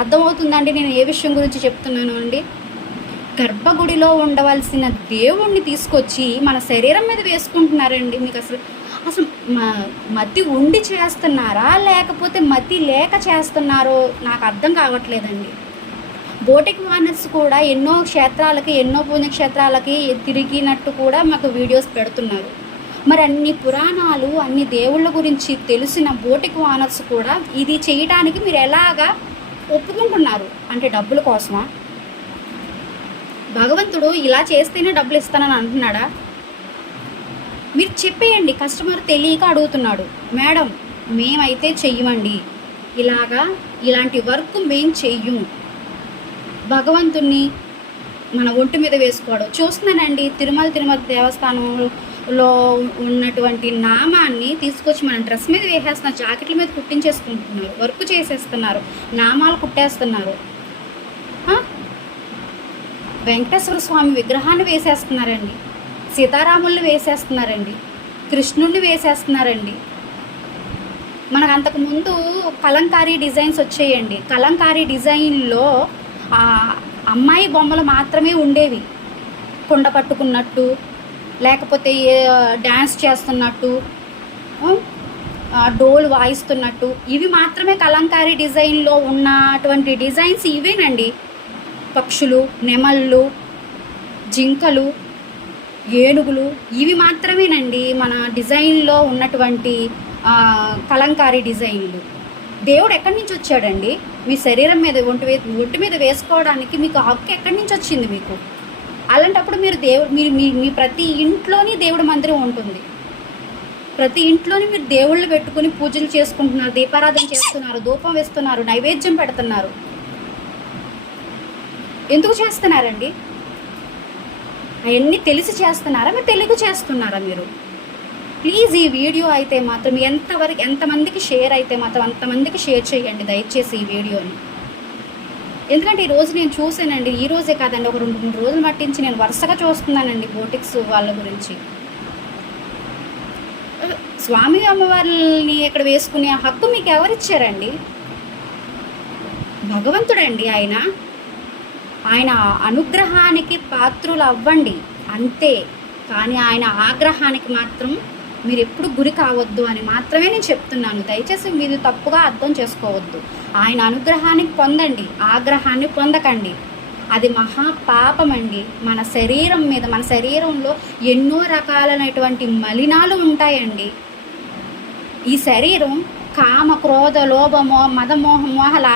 అర్థమవుతుందండి నేను ఏ విషయం గురించి చెప్తున్నాను అండి? గర్భగుడిలో ఉండవలసిన దేవుణ్ణి తీసుకొచ్చి మన శరీరం మీద వేసుకుంటున్నారండి. మీకు అసలు అసలు మతి ఉండి చేస్తున్నారా లేకపోతే మతి లేక చేస్తున్నారో నాకు అర్థం కావట్లేదండి. బోటిక్ వానర్స్ కూడా ఎన్నో క్షేత్రాలకి, ఎన్నో పుణ్యక్షేత్రాలకి తిరిగినట్టు కూడా మాకు వీడియోస్ పెడుతున్నారు. మరి అన్ని పురాణాలు, అన్ని దేవుళ్ళ గురించి తెలిసిన బోటిక్ వానర్స్ కూడా ఇది చేయడానికి మీరు ఎలాగా ఒప్పుకుంటున్నారు? అంటే డబ్బుల కోసమా? భగవంతుడు ఇలా చేస్తేనే డబ్బులు ఇస్తానని అంటున్నాడా? మీరు చెప్పేయండి. కస్టమర్ తెలియక అడుగుతున్నాడు, మేడం మేమైతే చెయ్యమండి, ఇలాంటి వర్క్ మేము చెయ్యం, భగవంతుణ్ణి మన ఒంటి మీద వేసుకోవడం. చూస్తున్నానండి, తిరుమల దేవస్థానంలో ఉన్నటువంటి నామాన్ని తీసుకొచ్చి మన డ్రెస్ మీద వేసేస్తున్నారు, జాకెట్ల మీద కుట్టించేసుకుంటున్నారు, వర్క్ చేసేస్తున్నారు, నామాలు కుట్టేస్తున్నారు. వెంకటేశ్వర స్వామి విగ్రహాన్ని వేసేస్తున్నారండి, సీతారాముల్ని వేసేస్తున్నారండి, కృష్ణుడిని వేసేస్తున్నారండి. మనకు అంతకుముందు కలంకారీ డిజైన్స్ వచ్చేయండి. కలంకారీ డిజైన్లో అమ్మాయి బొమ్మలు మాత్రమే ఉండేవి. కుండ పట్టుకున్నట్టు, లేకపోతే డ్యాన్స్ చేస్తున్నట్టు, డోల్ వాయిస్తున్నట్టు, ఇవి మాత్రమే కలంకారీ డిజైన్లో ఉన్నటువంటి డిజైన్స్ ఇవేనండి. పక్షులు, నెమళ్ళు, జింకలు, ఏనుగులు, ఇవి మాత్రమేనండి మన డిజైన్లో ఉన్నటువంటి కలంకారీ డిజైన్లు. దేవుడు ఎక్కడి నుంచి వచ్చాడండి? మీ శరీరం మీద ఒంటి మీద వేసుకోవడానికి మీకు హక్కు ఎక్కడి నుంచి వచ్చింది మీకు? అలాంటప్పుడు మీరు మీ ప్రతి ఇంట్లోని దేవుడి మందిరం ఉంటుంది. ప్రతి ఇంట్లోని మీరు దేవుళ్ళు పెట్టుకుని పూజలు చేసుకుంటున్నారు, దీపారాధన చేస్తున్నారు, ధూపం వేస్తున్నారు, నైవేద్యం పెడుతున్నారు. ఎందుకు చేస్తున్నారండి? అవన్నీ తెలిసి చేస్తున్నారా, మీరు తెలుగు చేస్తున్నారా? మీరు ప్లీజ్ ఈ వీడియో అయితే మాత్రం ఎంతమందికి షేర్ అయితే మాత్రం అంతమందికి షేర్ చేయండి దయచేసి ఈ వీడియోని. ఎందుకంటే ఈరోజు నేను చూసానండి, ఈరోజే కాదండి, ఒక 2-3 రోజులు మట్టించి నేను వరుసగా చూస్తున్నానండి బోటిక్స్ వాళ్ళ గురించి. స్వామి అమ్మవారిని ఇక్కడ వేసుకునే హక్కు మీకు ఎవరిచ్చారండి? భగవంతుడండి ఆయన అనుగ్రహానికి పాత్రులు అవ్వండి అంతే. కానీ ఆయన ఆగ్రహానికి మాత్రం మీరు ఎప్పుడు గురి కావద్దు అని మాత్రమే నేను చెప్తున్నాను. దయచేసి మీరు తప్పుగా అర్థం చేసుకోవద్దు. ఆయన అనుగ్రహానికి పొందండి, ఆగ్రహాన్ని పొందకండి. అది మహాపాపం అండి. మన శరీరంలో ఎన్నో రకాలైనటువంటి మలినాలు ఉంటాయండి. ఈ శరీరం కామ, క్రోధ, లోభమో, మదమోహ, మోహల